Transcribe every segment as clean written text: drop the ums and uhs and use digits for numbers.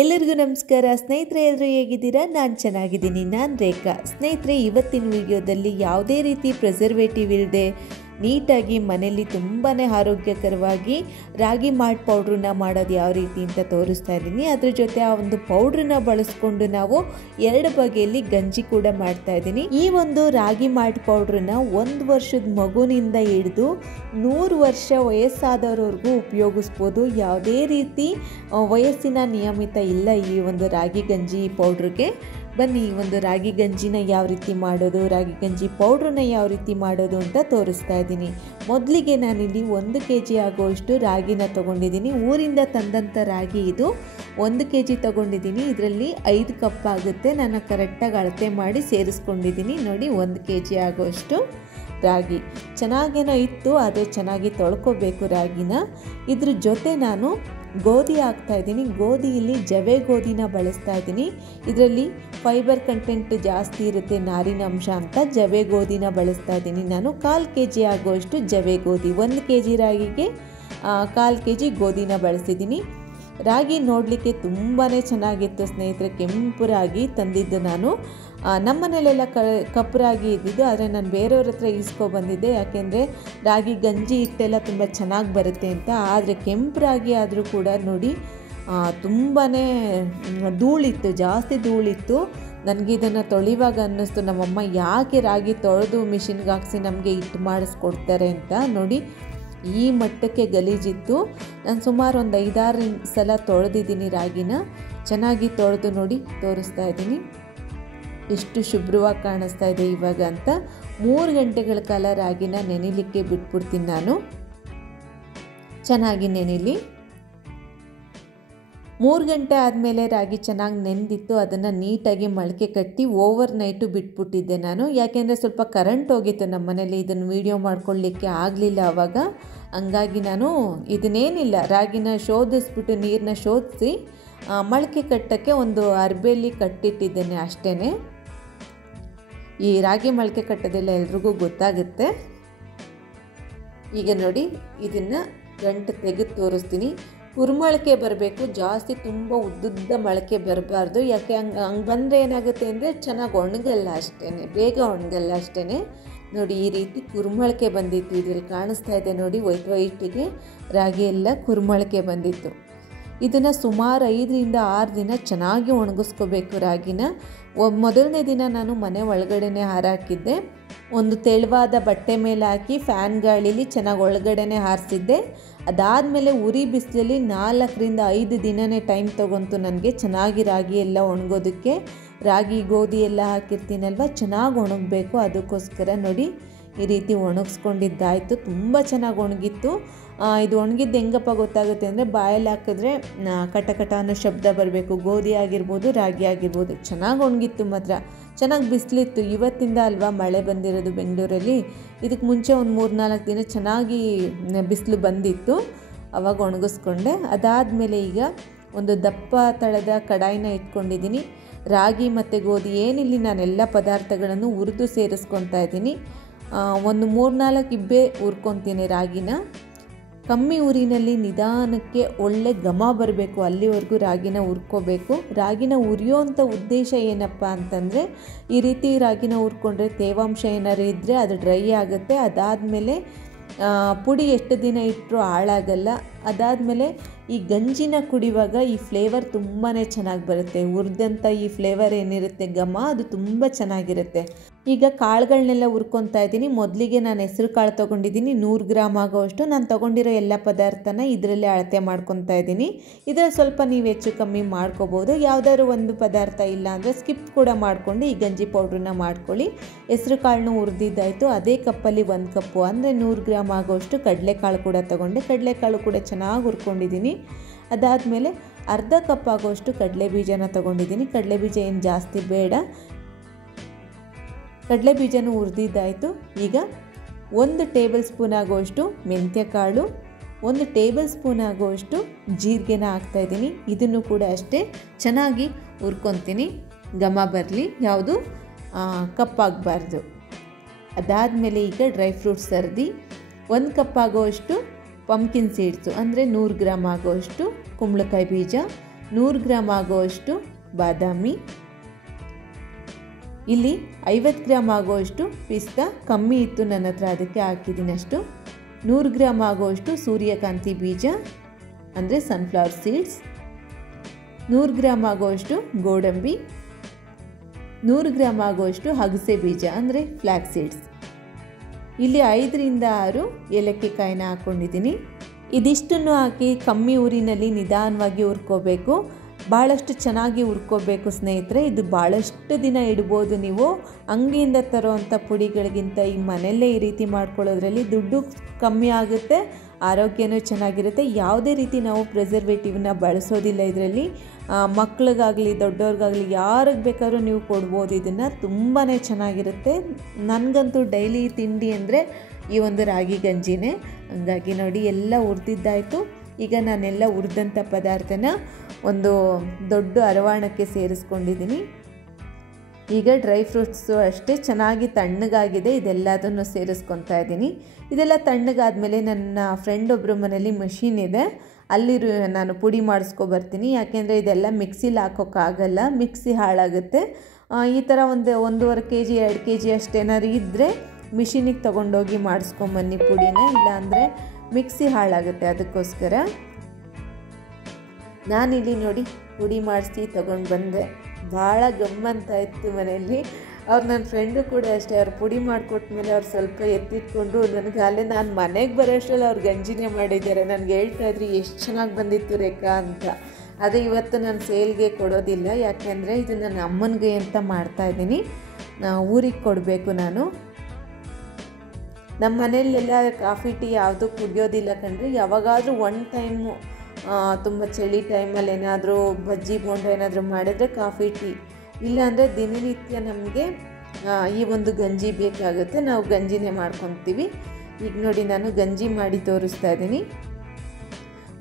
ಎಲ್ಲರಿಗೂ ನಮಸ್ಕಾರ ಸ್ನೇಹಿತರೆ, ಎಲ್ಲರೂ ಹೇಗಿದ್ದೀರಾ? ನಾನು ಚೆನ್ನಾಗಿದ್ದೀನಿ. ನಾನು ರೇಖಾ. ಸ್ನೇಹಿತರೆ, ಇವತ್ತಿನ ವಿಡಿಯೋದಲ್ಲಿ ಯಾವುದೇ ರೀತಿ ಪ್ರಿಸರ್ವೇಟಿವ್ ಇಲ್ಲದೆ ನೀಟಾಗಿ ಮನೆಯಲ್ಲಿ ತುಂಬಾ ಆರೋಗ್ಯಕರವಾಗಿ ರಾಗಿ ಮಾಲ್ಟ್ ಪೌಡ್ರನ್ನ ಮಾಡೋದು ಯಾವ ರೀತಿ ಅಂತ ತೋರಿಸ್ತಾ ಇದ್ದೀನಿ. ಅದ್ರ ಜೊತೆ ಆ ಒಂದು ಪೌಡ್ರನ್ನ ಬಳಸ್ಕೊಂಡು ನಾವು ಎರಡು ಬಗೆಯಲ್ಲಿ ಗಂಜಿ ಕೂಡ ಮಾಡ್ತಾ ಇದ್ದೀನಿ. ಈ ಒಂದು ರಾಗಿ ಮಾಲ್ಟ್ ಪೌಡ್ರನ್ನ 1 ವರ್ಷದ ಮಗುವಿನಿಂದ ಹಿಡಿದು 100 ವರ್ಷ ವಯಸ್ಸಾದವರವರೆಗೂ ಉಪಯೋಗಿಸ್ಬೋದು. ಯಾವುದೇ ರೀತಿ ವಯಸ್ಸಿನ ನಿಯಮಿತ ಇಲ್ಲ ಈ ಒಂದು ರಾಗಿ ಗಂಜಿ ಪೌಡ್ರಿಗೆ. ಬನ್ನಿ, ಈ ಒಂದು ರಾಗಿ ಗಂಜಿನ ಯಾವ ರೀತಿ ಮಾಡೋದು, ರಾಗಿ ಗಂಜಿ ಪೌಡ್ರನ್ನ ಯಾವ ರೀತಿ ಮಾಡೋದು ಅಂತ ತೋರಿಸ್ತಾ ಇದ್ದೀನಿ. ಮೊದಲಿಗೆ ನಾನಿಲ್ಲಿ 1 kg ಆಗುವಷ್ಟು ರಾಗಿನ ತೊಗೊಂಡಿದ್ದೀನಿ. ಊರಿಂದ ತಂದಂಥ ರಾಗಿ ಇದು 1 kg ತೊಗೊಂಡಿದ್ದೀನಿ. ಇದರಲ್ಲಿ 5 ಕಪ್ ಆಗುತ್ತೆ. ನಾನು ಕರೆಕ್ಟಾಗಿ ಅಳತೆ ಮಾಡಿ ಸೇರಿಸ್ಕೊಂಡಿದ್ದೀನಿ. ನೋಡಿ, 1 kg ಆಗುವಷ್ಟು ರಾಗಿ ಚೆನ್ನಾಗೇನೋ ಇತ್ತು, ಆದರೆ ಚೆನ್ನಾಗಿ ತೊಳ್ಕೊಬೇಕು ರಾಗಿನ. ಇದ್ರ ಜೊತೆ ನಾನು ಗೋಧಿ ಹಾಕ್ತಾ ಇದ್ದೀನಿ. ಗೋಧಿಯಲ್ಲಿ ಜವೆ ಗೋಧಿನ ಬಳಸ್ತಾ ಇದ್ದೀನಿ. ಇದರಲ್ಲಿ ಫೈಬರ್ ಕಂಟೆಂಟ್ ಜಾಸ್ತಿ ಇರುತ್ತೆ, ನಾರಿನಾಂಶ ಅಂತ ಜವೆ ಗೋಧಿನ ಬಳಸ್ತಾ ಇದ್ದೀನಿ. ನಾನು 1/4 kg ಆಗುವಷ್ಟು ಜವೆ ಗೋಧಿ, 1 kg ರಾಗಿಗೆ 1/4 kg ಗೋಧಿನ ಬಳಸಿದ್ದೀನಿ. ರಾಗಿ ನೋಡಲಿಕ್ಕೆ ತುಂಬಾ ಚೆನ್ನಾಗಿತ್ತು ಸ್ನೇಹಿತರೆ. ಕೆಂಪು ರಾಗಿ ತಂದಿದ್ದು ನಾನು. ನಮ್ಮ ಮನೇಲೆಲ್ಲ ಕಪ್ಪು ರಾಗಿ ಇದ್ದಿದ್ದು, ಆದರೆ ನಾನು ಬೇರೆಯವ್ರ ಹತ್ರ ಈಸ್ಕೊಬಂದಿದ್ದೆ. ಯಾಕೆಂದರೆ ರಾಗಿ ಗಂಜಿ ಹಿಟ್ಟೆಲ್ಲ ತುಂಬ ಚೆನ್ನಾಗಿ ಬರುತ್ತೆ ಅಂತ. ಆದರೆ ಕೆಂಪು ರಾಗಿ ಆದರೂ ಕೂಡ ನೋಡಿ ತುಂಬಾ ಧೂಳಿತ್ತು, ಜಾಸ್ತಿ ಧೂಳಿತ್ತು. ನನಗೆ ಇದನ್ನು ತೊಳೆಯುವಾಗ ಅನ್ನಿಸ್ತು, ನಮ್ಮಮ್ಮ ಯಾಕೆ ರಾಗಿ ತೊಳೆದು ಮಿಷಿನ್ಗೆ ಹಾಕ್ಸಿ ನಮಗೆ ಹಿಟ್ಟು ಮಾಡಿಸ್ಕೊಡ್ತಾರೆ ಅಂತ. ನೋಡಿ, ಈ ಮಟ್ಟಕ್ಕೆ ಗಲೀಜಿತ್ತು. ನಾನು ಸುಮಾರು ಒಂದು 5-6 ಸಲ ತೊಳೆದಿದ್ದೀನಿ ರಾಗಿನ. ಚೆನ್ನಾಗಿ ತೊಳೆದು ನೋಡಿ ತೋರಿಸ್ತಾ ಇದ್ದೀನಿ ಎಷ್ಟು ಶುಭ್ರವಾಗಿ ಕಾಣಿಸ್ತಾ ಇದೆ ಇವಾಗ ಅಂತ. 3 ಗಂಟೆಗಳ ಕಾಲ ರಾಗಿನ ನೆನೆಲಿಕ್ಕೆ ಬಿಟ್ಬಿಡ್ತೀನಿ ನಾನು. ಚೆನ್ನಾಗಿ ನೆನೆಲಿ. 3 ಗಂಟೆ ಆದಮೇಲೆ ರಾಗಿ ಚೆನ್ನಾಗಿ ನೆಂದಿತ್ತು. ಅದನ್ನು ನೀಟಾಗಿ ಮೊಳಕೆ ಕಟ್ಟಿ ಓವರ್ ನೈಟು ಬಿಟ್ಬಿಟ್ಟಿದ್ದೆ ನಾನು. ಯಾಕೆಂದರೆ ಸ್ವಲ್ಪ ಕರೆಂಟ್ ಹೋಗಿತ್ತು ನಮ್ಮ ಮನೇಲಿ, ಇದನ್ನು ವೀಡಿಯೋ ಮಾಡ್ಕೊಳ್ಳಿಕ್ಕೆ ಆಗಲಿಲ್ಲ ಆವಾಗ. ಹಂಗಾಗಿ ನಾನು ಇದನ್ನೇನಿಲ್ಲ, ರಾಗಿನ ಶೋಧಿಸ್ಬಿಟ್ಟು ನೀರನ್ನ ಶೋಧಿಸಿ ಮೊಳಕೆ ಕಟ್ಟೋಕ್ಕೆ ಒಂದು ಅರ್ಬೆಯಲ್ಲಿ ಕಟ್ಟಿಟ್ಟಿದ್ದೇನೆ ಅಷ್ಟೇ. ಈ ರಾಗಿ ಮೊಳಕೆ ಕಟ್ಟೋದೆಲ್ಲ ಎಲ್ರಿಗೂ ಗೊತ್ತಾಗುತ್ತೆ. ಈಗ ನೋಡಿ, ಇದನ್ನು ಗಂಟು ತೆಗೆದು ತೋರಿಸ್ತೀನಿ. ಕುರುಮೊಳಕೆ ಬರಬೇಕು, ಜಾಸ್ತಿ ತುಂಬ ಉದ್ದುದ್ದ ಮೊಳಕೆ ಬರಬಾರ್ದು. ಯಾಕೆ ಹಂಗೆ ಬಂದರೆ ಏನಾಗುತ್ತೆ ಅಂದರೆ ಚೆನ್ನಾಗಿ ಒಣಗಲ್ಲ ಅಷ್ಟೇ, ಬೇಗ ಒಣಗಲ್ಲ ಅಷ್ಟೇ. ನೋಡಿ, ಈ ರೀತಿ ಕುರುಮೊಳಕೆ ಬಂದಿತ್ತು. ಇದರಲ್ಲಿ ಕಾಣಿಸ್ತಾ ಇದೆ ನೋಡಿ, ವೈಟಿಗೆ ರಾಗಿ ಎಲ್ಲ ಕುರುಮೊಳಕೆ ಬಂದಿತ್ತು. ಇದನ್ನು ಸುಮಾರು 5ರಿಂದ 6 ದಿನ ಚೆನ್ನಾಗಿ ಒಣಗಿಸ್ಕೋಬೇಕು ರಾಗಿನ. ಮೊದಲನೇ ದಿನ ನಾನು ಮನೆ ಒಳಗಡೆನೇ ಹಾರಾಕಿದ್ದೆ. ಒಂದು ತೆಳುವಾದ ಬಟ್ಟೆ ಮೇಲೆ ಹಾಕಿ ಫ್ಯಾನ್ ಗಾಳಿಲಿ ಚೆನ್ನಾಗಿ ಒಳಗಡೆನೇ ಹಾರಿಸಿದ್ದೆ. ಅದಾದಮೇಲೆ ಉರಿ ಬಿಸಿಲಲ್ಲಿ 4ರಿಂದ 5 ದಿನನೇ ಟೈಮ್ ತೊಗೊಂತು ನನಗೆ ಚೆನ್ನಾಗಿ ರಾಗಿ ಎಲ್ಲ ಒಣಗೋದಕ್ಕೆ. ರಾಗಿ ಗೋಧಿ ಎಲ್ಲ ಹಾಕಿರ್ತೀನಲ್ವ, ಚೆನ್ನಾಗಿ ಒಣಗಬೇಕು. ಅದಕ್ಕೋಸ್ಕರ ನೋಡಿ ಈ ರೀತಿ ಒಣಗಿಸ್ಕೊಂಡಿದ್ದಾಯಿತು. ತುಂಬ ಚೆನ್ನಾಗಿ ಒಣಗಿತ್ತು. ಇದು ಒಣಗಿದ್ದು ಹೆಂಗಪ್ಪ ಗೊತ್ತಾಗುತ್ತೆ ಅಂದರೆ, ಬಾಯಲ್ಲಿ ಹಾಕಿದ್ರೆ ಕಟಕಟ ಅನ್ನೋ ಶಬ್ದ ಬರಬೇಕು. ಗೋಧಿ ಆಗಿರ್ಬೋದು, ರಾಗಿ ಆಗಿರ್ಬೋದು. ಚೆನ್ನಾಗಿ ಒಣಗಿತ್ತು ಮಾತ್ರ. ಚೆನ್ನಾಗಿ ಬಿಸಿಲಿತ್ತು. ಇವತ್ತಿಂದ ಅಲ್ವಾ ಮಳೆ ಬಂದಿರೋದು ಬೆಂಗಳೂರಲ್ಲಿ. ಇದಕ್ಕೆ ಮುಂಚೆ ಒಂದು 3-4 ದಿನ ಚೆನ್ನಾಗಿ ಬಿಸಿಲು ಬಂದಿತ್ತು, ಆವಾಗ ಒಣಗಿಸ್ಕೊಂಡೆ. ಅದಾದಮೇಲೆ ಈಗ ಒಂದು ದಪ್ಪ ತಳದ ಕಡಾಯಿನ ಇಟ್ಕೊಂಡಿದ್ದೀನಿ. ರಾಗಿ ಮತ್ತು ಗೋಧಿ ಏನಿಲ್ಲಿ ನಾನೆಲ್ಲ ಪದಾರ್ಥಗಳನ್ನು ಹುರಿದು ಸೇರಿಸ್ಕೊತಾ ಇದ್ದೀನಿ. ಒಂದು 3-4 ಇಬ್ಬೆ ಹುರ್ಕೊತೀನಿ ರಾಗಿನ. ಕಮ್ಮಿ ಉರಿನಲ್ಲಿ ನಿಧಾನಕ್ಕೆ ಒಳ್ಳೆ ಘಮ ಬರಬೇಕು, ಅಲ್ಲಿವರೆಗೂ ರಾಗಿನ ಹುರ್ಕೋಬೇಕು. ರಾಗಿನ ಹುರಿಯೋಂಥ ಉದ್ದೇಶ ಏನಪ್ಪ ಅಂತಂದರೆ, ಈ ರೀತಿ ರಾಗಿನ ಹುರ್ಕೊಂಡ್ರೆ ತೇವಾಂಶ ಏನಾರು ಇದ್ದರೆ ಅದು ಡ್ರೈ ಆಗುತ್ತೆ. ಅದಾದಮೇಲೆ ಪುಡಿ ಎಷ್ಟು ದಿನ ಇಟ್ಟರೂ ಹಾಳಾಗಲ್ಲ. ಅದಾದಮೇಲೆ ಈ ಗಂಜಿನ ಕುಡಿಯುವಾಗ ಈ ಫ್ಲೇವರ್ ತುಂಬಾ ಚೆನ್ನಾಗಿ ಬರುತ್ತೆ. ಹುರಿದಂಥ ಈ ಫ್ಲೇವರ್ ಏನಿರುತ್ತೆ, ಘಮ, ಅದು ತುಂಬ ಚೆನ್ನಾಗಿರುತ್ತೆ. ಈಗ ಕಾಳುಗಳನ್ನೆಲ್ಲ ಹುರ್ಕೊತಾ ಇದ್ದೀನಿ. ಮೊದಲಿಗೆ ನಾನು ಹೆಸರು ಕಾಳು ತೊಗೊಂಡಿದ್ದೀನಿ 100 ಗ್ರಾಮ್ ಆಗೋವಷ್ಟು. ನಾನು ತೊಗೊಂಡಿರೋ ಎಲ್ಲ ಪದಾರ್ಥನ ಇದರಲ್ಲೇ ಅಳತೆ ಮಾಡ್ಕೊತಾ ಇದ್ದೀನಿ. ಇದರಲ್ಲಿ ಸ್ವಲ್ಪ ನೀವು ಹೆಚ್ಚು ಕಮ್ಮಿ ಮಾಡ್ಕೋಬೋದು. ಯಾವುದಾದ್ರು ಒಂದು ಪದಾರ್ಥ ಇಲ್ಲ ಅಂದರೆ ಸ್ಕಿಪ್ ಕೂಡ ಮಾಡಿಕೊಂಡು ಈ ಗಂಜಿ ಪೌಡ್ರನ್ನ ಮಾಡ್ಕೊಳ್ಳಿ. ಹೆಸರು ಕಾಳನ್ನ ಹುರಿದಿದ್ದಾಯಿತು. ಅದೇ ಕಪ್ಪಲ್ಲಿ 1 ಕಪ್ಪು ಅಂದರೆ 100 ಗ್ರಾಮ್ ಆಗೋವಷ್ಟು ಕಡಲೆಕಾಳು ಕೂಡ ತೊಗೊಂಡೆ. ಕಡಲೆಕಾಳು ಕೂಡ ಚೆನ್ನಾಗಿ ಹುರ್ಕೊಂಡಿದ್ದೀನಿ. ಅದಾದಮೇಲೆ ಅರ್ಧ ಕಪ್ ಆಗೋಷ್ಟು ಕಡಲೆ ಬೀಜನ ತೊಗೊಂಡಿದ್ದೀನಿ. ಕಡಲೆ ಬೀಜ ಏನು ಜಾಸ್ತಿ ಬೇಡ. ಕಡಲೆ ಬೀಜನೂ ಹುರಿದಿದ್ದಾಯಿತು. ಈಗ 1 ಟೇಬಲ್ ಸ್ಪೂನ್ ಆಗುವಷ್ಟು ಮೆಂತ್ಯ ಕಾಳು, 1 ಟೇಬಲ್ ಸ್ಪೂನ್ ಆಗುವಷ್ಟು ಜೀರಿಗೆನ ಹಾಕ್ತಾಯಿದ್ದೀನಿ. ಇದನ್ನು ಕೂಡ ಅಷ್ಟೇ ಚೆನ್ನಾಗಿ ಹುರ್ಕೊತೀನಿ, ಘಮ ಬರಲಿ, ಯಾವುದು ಕಪ್ಪಾಗಬಾರ್ದು. ಅದಾದಮೇಲೆ ಈಗ ಡ್ರೈ ಫ್ರೂಟ್ಸ್ ಸರ್ದಿ 1 ಕಪ್ ಆಗುವಷ್ಟು ಪಂಪ್ಕಿನ್ ಸೀಡ್ಸು ಅಂದರೆ 100 ಗ್ರಾಮ್ ಆಗುವಷ್ಟು ಕುಂಬಳಕಾಯಿ ಬೀಜ, 100 ಗ್ರಾಮ್ ಆಗುವಷ್ಟು ಬಾದಾಮಿ, ಇಲ್ಲಿ 50 ಗ್ರಾಮ್ ಆಗುವಷ್ಟು ಪಿಸ್ತಾ, ಕಮ್ಮಿ ಇತ್ತು ನನ್ನ ಹತ್ರ ಅದಕ್ಕೆ ಹಾಕಿದ್ದೀನಿ ಅಷ್ಟು. 100 ಗ್ರಾಮ್ ಆಗುವಷ್ಟು ಸೂರ್ಯಕಾಂತಿ ಬೀಜ ಅಂದರೆ ಸನ್ಫ್ಲವರ್ ಸೀಡ್ಸ್, 100 ಗ್ರಾಮ್ ಆಗುವಷ್ಟು ಗೋಡಂಬಿ, 100 ಗ್ರಾಮ್ ಆಗುವಷ್ಟು ಅಗಸೆ ಬೀಜ ಅಂದರೆ ಫ್ಲ್ಯಾಕ್ಸ್ ಸೀಡ್ಸ್. ಇಲ್ಲಿ 5 ರಿಂದ 6 ಏಲಕ್ಕಿ ಕಾಯಿನ ಹಾಕ್ಕೊಂಡಿದ್ದೀನಿ. ಇದಿಷ್ಟನ್ನು ಹಾಕಿ ಕಮ್ಮಿ ಊರಿನಲ್ಲಿ ನಿಧಾನವಾಗಿ ಹುರ್ಕೋಬೇಕು. ಭಾಳಷ್ಟು ಚೆನ್ನಾಗಿ ಹುರ್ಕೋಬೇಕು ಸ್ನೇಹಿತರೆ. ಇದು ಭಾಳಷ್ಟು ದಿನ ಇಡ್ಬೋದು. ನೀವು ಅಂಗಡಿಯಿಂದ ತರೋವಂಥ ಪುಡಿಗಳಿಗಿಂತ ಈ ಮನೆಯಲ್ಲೇ ಈ ರೀತಿ ಮಾಡ್ಕೊಳ್ಳೋದ್ರಲ್ಲಿ ದುಡ್ಡು ಕಮ್ಮಿ ಆಗುತ್ತೆ, ಆರೋಗ್ಯನೂ ಚೆನ್ನಾಗಿರುತ್ತೆ. ಯಾವುದೇ ರೀತಿ ನಾವು ಪ್ರಿಸರ್ವೇಟಿವ್ನ ಬಳಸೋದಿಲ್ಲ ಇದರಲ್ಲಿ. ಮಕ್ಳಿಗಾಗಲಿ ದೊಡ್ಡವ್ರಿಗಾಗಲಿ ಯಾರಿಗೆ ಬೇಕಾದ್ರೂ ನೀವು ಕೊಡ್ಬೋದು. ಇದನ್ನು ತುಂಬಾ ಚೆನ್ನಾಗಿರುತ್ತೆ. ನನಗಂತೂ ಡೈಲಿ ತಿಂಡಿ ಅಂದರೆ ಈ ಒಂದು ರಾಗಿ ಗಂಜಿನೇ. ಹಂಗಾಗಿ ನೋಡಿ ಎಲ್ಲ ಹುರಿದಿದ್ದಾಯಿತು. ಈಗ ನಾನೆಲ್ಲ ಹುರಿದಂಥ ಪದಾರ್ಥನ ಒಂದು ದೊಡ್ಡ ಅರವಾಣಕ್ಕೆ ಸೇರಿಸ್ಕೊಂಡಿದ್ದೀನಿ. ಈಗ ಡ್ರೈ ಫ್ರೂಟ್ಸು ಅಷ್ಟೇ ಚೆನ್ನಾಗಿ ತಣ್ಣಗಾಗಿದೆ, ಇದೆಲ್ಲದನ್ನು ಸೇರಿಸ್ಕೊತಾ ಇದ್ದೀನಿ. ಇದೆಲ್ಲ ತಣ್ಣಗಾದಮೇಲೆ ನನ್ನ ಫ್ರೆಂಡ್ ಒಬ್ಬರ ಮನೇಲಿ ಮಷೀನ್ ಇದೆ, ಅಲ್ಲಿ ನಾನು ಪುಡಿ ಮಾಡಿಸ್ಕೊಬರ್ತೀನಿ. ಯಾಕೆಂದರೆ ಇದೆಲ್ಲ ಮಿಕ್ಸಿಲಿ ಹಾಕೋಕ್ಕಾಗಲ್ಲ, ಮಿಕ್ಸಿ ಹಾಳಾಗುತ್ತೆ. ಈ ಥರ 1.5 kg 2 kg ಅಷ್ಟೇನಾದ್ರು ಇದ್ದರೆ ಮಿಷಿನಿಗೆ ತೊಗೊಂಡೋಗಿ ಮಾಡಿಸ್ಕೊಂಬನ್ನಿ ಪುಡಿನ, ಇಲ್ಲಾಂದರೆ ಮಿಕ್ಸಿ ಹಾಳಾಗುತ್ತೆ. ಅದಕ್ಕೋಸ್ಕರ ನಾನಿಲ್ಲಿ ನೋಡಿ ಪುಡಿ ಮಾಡಿಸಿ ತೊಗೊಂಡು ಬಂದೆ. ಭಾಳ ಗಮ್ಮಂತ ಇತ್ತು ಮನೆಯಲ್ಲಿ. ಅವ್ರು ನನ್ನ ಫ್ರೆಂಡು ಕೂಡ ಅಷ್ಟೇ, ಅವ್ರು ಪುಡಿ ಮಾಡಿಕೊಟ್ಮೇಲೆ ಅವ್ರು ಸ್ವಲ್ಪ ಎತ್ತಿಟ್ಕೊಂಡು ನನಗೆ ಅಲ್ಲೇ ನಾನು ಮನೆಗೆ ಬರೋ ಅಷ್ಟರಲ್ಲಿ ಅವ್ರು ಗಂಜಿನೇ ಮಾಡಿದ್ದಾರೆ. ನನಗೆ ಹೇಳ್ತಾಯಿದ್ರು ಎಷ್ಟು ಚೆನ್ನಾಗಿ ಬಂದಿತ್ತು ರೇಖಾ ಅಂತ. ಅದೇ ಇವತ್ತು ನಾನು ಸೇಲ್ಗೆ ಕೊಡೋದಿಲ್ಲ, ಯಾಕೆಂದರೆ ಇದು ನನ್ನ ಅಮ್ಮನಿಗೆ ಅಂತ ಮಾಡ್ತಾಯಿದ್ದೀನಿ. ಊರಿಗೆ ಕೊಡಬೇಕು ನಾನು. ನಮ್ಮ ಮನೆಯಲ್ಲೆಲ್ಲ ಕಾಫಿ ಟೀ ಯಾವುದೂ ಕುಡಿಯೋದಿಲ್ಲ ಕಣ್ರಿ. ಯಾವಾಗಾದರೂ ಒನ್ ಟೈಮು ತುಂಬ ಚಳಿ ಟೈಮಲ್ಲಿ ಏನಾದರೂ ಬಜ್ಜಿ ಬೋಂಡ ಏನಾದರೂ ಮಾಡಿದರೆ ಕಾಫಿ ಟೀ, ಇಲ್ಲಾಂದರೆ ದಿನನಿತ್ಯ ನಮಗೆ ಈ ಒಂದು ಗಂಜಿ ಬೇಕಾಗುತ್ತೆ. ನಾವು ಗಂಜಿನೇ ಮಾಡ್ಕೊತೀವಿ. ಈಗ ನೋಡಿ ನಾನು ಗಂಜಿ ಮಾಡಿ ತೋರಿಸ್ತಾ ಇದ್ದೀನಿ.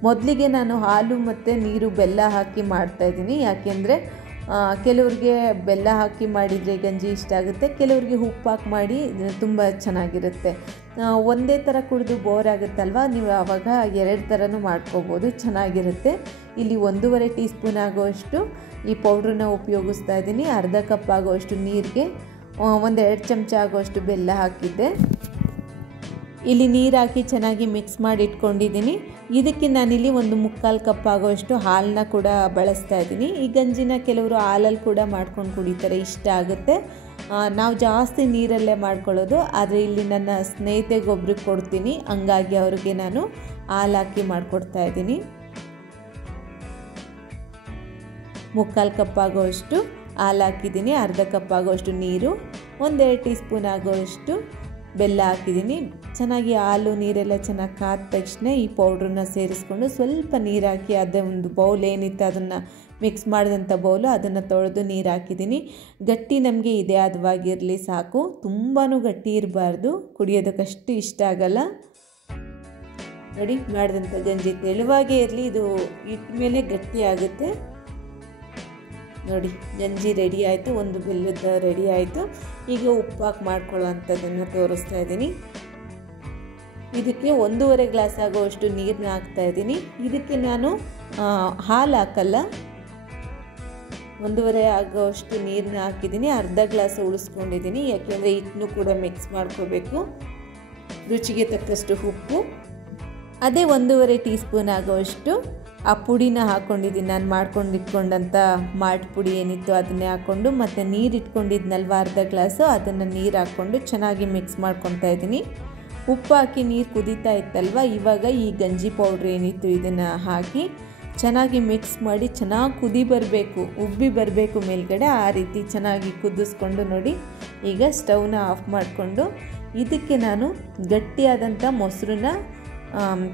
ಮೊದಲಿಗೆ ನಾನು ಹಾಲು ಮತ್ತು ನೀರು ಬೆಲ್ಲ ಹಾಕಿ ಮಾಡ್ತಾಯಿದ್ದೀನಿ. ಯಾಕೆಂದರೆ ಕೆಲವ್ರಿಗೆ ಬೆಲ್ಲ ಹಾಕಿ ಮಾಡಿದರೆ ಗಂಜಿ ಇಷ್ಟ ಆಗುತ್ತೆ, ಕೆಲವ್ರಿಗೆ ಉಪ್ಪು ಹಾಕಿ ಮಾಡಿ ತುಂಬ ಚೆನ್ನಾಗಿರುತ್ತೆ. ಒಂದೇ ಥರ ಕುಡಿದು ಬೋರ್ ಆಗುತ್ತಲ್ವ, ನೀವು ಆವಾಗ 2 ಥರನೂ ಮಾಡ್ಕೋಬೋದು, ಚೆನ್ನಾಗಿರುತ್ತೆ. ಇಲ್ಲಿ 1.5 ಟೀ ಸ್ಪೂನ್ ಆಗೋಷ್ಟು ಈ ಪೌಡ್ರನ್ನ ಉಪಯೋಗಿಸ್ತಾ ಇದ್ದೀನಿ. ಅರ್ಧ ಕಪ್ ಆಗೋಷ್ಟು ನೀರಿಗೆ 1-2 ಚಮಚ ಆಗೋಷ್ಟು ಬೆಲ್ಲ ಹಾಕಿದ್ದೆ. ಇಲ್ಲಿ ನೀರು ಹಾಕಿ ಚೆನ್ನಾಗಿ ಮಿಕ್ಸ್ ಮಾಡಿ ಇಟ್ಕೊಂಡಿದ್ದೀನಿ. ಇದಕ್ಕೆ ನಾನಿಲ್ಲಿ 1/4 ಕಪ್ ಆಗೋಷ್ಟು ಹಾಲನ್ನ ಕೂಡ ಬಳಸ್ತಾ ಇದ್ದೀನಿ. ಈ ಗಂಜಿನ ಕೆಲವರು ಹಾಲಲ್ಲಿ ಕೂಡ ಮಾಡ್ಕೊಂಡು ಕುಡಿತಾರೆ, ಇಷ್ಟ ಆಗುತ್ತೆ. ನಾವು ಜಾಸ್ತಿ ನೀರಲ್ಲೇ ಮಾಡ್ಕೊಳ್ಳೋದು, ಆದರೆ ಇಲ್ಲಿ ನನ್ನ ಸ್ನೇಹಿತೆಗೊಬ್ರಿಗೆ ಕೊಡ್ತೀನಿ, ಹಂಗಾಗಿ ಅವ್ರಿಗೆ ನಾನು ಹಾಲು ಹಾಕಿ ಮಾಡಿಕೊಡ್ತಾ ಇದ್ದೀನಿ. 1/4 ಕಪ್ ಆಗೋಷ್ಟು ಹಾಲು ಹಾಕಿದ್ದೀನಿ, ಅರ್ಧ ಕಪ್ ಆಗೋಷ್ಟು ನೀರು, 1-2 ಟೀ ಸ್ಪೂನ್ ಆಗೋಷ್ಟು ಬೆಲ್ಲ ಹಾಕಿದ್ದೀನಿ. ಚೆನ್ನಾಗಿ ಹಾಲು ನೀರೆಲ್ಲ ಚೆನ್ನಾಗಿ ಕಾದ ತಕ್ಷಣ ಈ ಪೌಡ್ರನ್ನ ಸೇರಿಸ್ಕೊಂಡು ಸ್ವಲ್ಪ ನೀರು ಹಾಕಿ, ಅದೇ ಒಂದು ಬೌಲ್ ಏನಿತ್ತು ಅದನ್ನು ಮಿಕ್ಸ್ ಮಾಡಿದಂಥ ಬೌಲು ಅದನ್ನು ತೊಳೆದು ನೀರು ಹಾಕಿದ್ದೀನಿ. ಗಟ್ಟಿ ನಮಗೆ ಇದೇ ಹದವಾಗಿರಲಿ ಸಾಕು, ತುಂಬಾ ಗಟ್ಟಿ ಇರಬಾರ್ದು, ಕುಡಿಯೋದಕ್ಕಷ್ಟು ಇಷ್ಟ ಆಗಲ್ಲ. ನೋಡಿ ಮಾಡಿದಂಥ ಗಂಜಿ ತೆಳುವಾಗೇ ಇರಲಿ, ಇದು ಇಟ್ಟ ಮೇಲೆ ಗಟ್ಟಿ ಆಗುತ್ತೆ. ನೋಡಿ ಗಂಜಿ ರೆಡಿ ಆಯಿತು, ಒಂದು ಬೆಲ್ಲದ ರೆಡಿ ಆಯಿತು. ಈಗ ಉಪ್ಪು ಹಾಕಿ ಮಾಡ್ಕೊಳ್ಳೋ ಅಂಥದ್ದನ್ನು ತೋರಿಸ್ತಾ ಇದ್ದೀನಿ. ಇದಕ್ಕೆ 1.5 ಗ್ಲಾಸ್ ಆಗೋಷ್ಟು ನೀರನ್ನ ಹಾಕ್ತಾಯಿದ್ದೀನಿ. ಇದಕ್ಕೆ ನಾನು ಹಾಲು ಹಾಕಲ್ಲ, 1.5 ಆಗೋಷ್ಟು ನೀರನ್ನ ಹಾಕಿದ್ದೀನಿ. ಅರ್ಧ ಗ್ಲಾಸ್ ಉಳಿಸ್ಕೊಂಡಿದ್ದೀನಿ, ಯಾಕೆಂದರೆ ಹಿಟ್ಟನ್ನು ಕೂಡ ಮಿಕ್ಸ್ ಮಾಡ್ಕೋಬೇಕು. ರುಚಿಗೆ ತಕ್ಕಷ್ಟು ಉಪ್ಪು, ಅದೇ 1.5 ಟೀ ಸ್ಪೂನ್ ಆಗೋಷ್ಟು ಆ ಪುಡಿನ ಹಾಕ್ಕೊಂಡಿದ್ದೀನಿ. ನಾನು ಮಾಡ್ಕೊಂಡು ಇಟ್ಕೊಂಡಂಥ ಮಾಲ್ಟ್ ಪುಡಿ ಏನಿತ್ತು ಅದನ್ನೇ ಹಾಕ್ಕೊಂಡು, ಮತ್ತು ನೀರು ಇಟ್ಕೊಂಡಿದ್ನಲ್ವ ಅರ್ಧ ಗ್ಲಾಸು, ಅದನ್ನು ನೀರು ಹಾಕ್ಕೊಂಡು ಚೆನ್ನಾಗಿ ಮಿಕ್ಸ್ ಮಾಡ್ಕೊತಾ ಇದ್ದೀನಿ. ಉಪ್ಪು ಹಾಕಿ ನೀರು ಕುದೀತಾ ಇತ್ತಲ್ವ, ಇವಾಗ ಈ ಗಂಜಿ ಪೌಡ್ರ್ ಏನಿತ್ತು ಇದನ್ನು ಹಾಕಿ ಚೆನ್ನಾಗಿ ಮಿಕ್ಸ್ ಮಾಡಿ ಚೆನ್ನಾಗಿ ಕುದಿ ಬರಬೇಕು, ಉಬ್ಬಿ ಬರಬೇಕು ಮೇಲ್ಗಡೆ, ಆ ರೀತಿ ಚೆನ್ನಾಗಿ ಕುದಿಸ್ಕೊಂಡು ನೋಡಿ. ಈಗ ಸ್ಟವ್ನ ಆಫ್ ಮಾಡಿಕೊಂಡು ಇದಕ್ಕೆ ನಾನು ಗಟ್ಟಿಯಾದಂಥ ಮೊಸರನ್ನ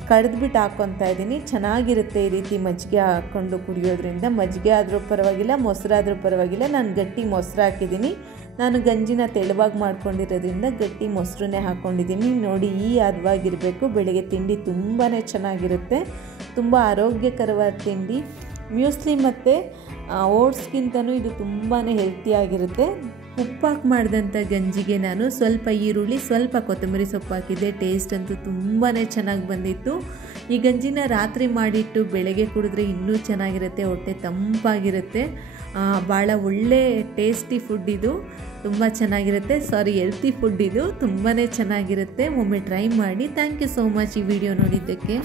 ಕಡ್ದುಬಿಟ್ಟು ಹಾಕ್ಕೊತಾ ಇದ್ದೀನಿ. ಚೆನ್ನಾಗಿರುತ್ತೆ ಈ ರೀತಿ ಮಜ್ಜಿಗೆ ಹಾಕ್ಕೊಂಡು ಕುಡಿಯೋದ್ರಿಂದ. ಮಜ್ಜಿಗೆ ಆದರೂ ಪರವಾಗಿಲ್ಲ, ಮೊಸರಾದರೂ ಪರವಾಗಿಲ್ಲ. ನಾನು ಗಟ್ಟಿ ಮೊಸರು ಹಾಕಿದ್ದೀನಿ. ನಾನು ಗಂಜಿನ ತೆಳುವಾಗಿ ಮಾಡ್ಕೊಂಡಿರೋದ್ರಿಂದ ಗಟ್ಟಿ ಮೊಸರನ್ನೇ ಹಾಕ್ಕೊಂಡಿದ್ದೀನಿ. ನೋಡಿ ಈ ಹದವಾಗಿರಬೇಕು. ಬೆಳಗ್ಗೆ ತಿಂಡಿ ತುಂಬಾ ಚೆನ್ನಾಗಿರುತ್ತೆ, ತುಂಬ ಆರೋಗ್ಯಕರವಾದ ತಿಂಡಿ. ಮ್ಯೂಸ್ಲಿ ಮತ್ತು ಓಟ್ಸ್ಗಿಂತನೂ ಇದು ತುಂಬಾ ಹೆಲ್ತಿಯಾಗಿರುತ್ತೆ. ಉಪ್ಪಾಕಿ ಮಾಡಿದಂಥ ಗಂಜಿಗೆ ನಾನು ಸ್ವಲ್ಪ ಈರುಳ್ಳಿ, ಸ್ವಲ್ಪ ಕೊತ್ತಂಬರಿ ಸೊಪ್ಪು ಹಾಕಿದ್ದೆ. ಟೇಸ್ಟ್ ಅಂತೂ ತುಂಬಾ ಚೆನ್ನಾಗಿ ಬಂದಿತ್ತು. ಈ ಗಂಜಿನ ರಾತ್ರಿ ಮಾಡಿಟ್ಟು ಬೆಳಗ್ಗೆ ಕುಡಿದ್ರೆ ಇನ್ನೂ ಚೆನ್ನಾಗಿರುತ್ತೆ, ಹೊಟ್ಟೆ ತಂಪಾಗಿರುತ್ತೆ. ಭಾಳ ಒಳ್ಳೆ ಟೇಸ್ಟಿ ಫುಡ್ ಇದು, ತುಂಬ ಚೆನ್ನಾಗಿರುತ್ತೆ. ಹೆಲ್ತಿ ಫುಡ್ ಇದು, ತುಂಬಾ ಚೆನ್ನಾಗಿರುತ್ತೆ. ಒಮ್ಮೆ ಟ್ರೈ ಮಾಡಿ. ಥ್ಯಾಂಕ್ ಯು ಸೋ ಮಚ್ ಈ ವಿಡಿಯೋ ನೋಡಿದ್ದಕ್ಕೆ.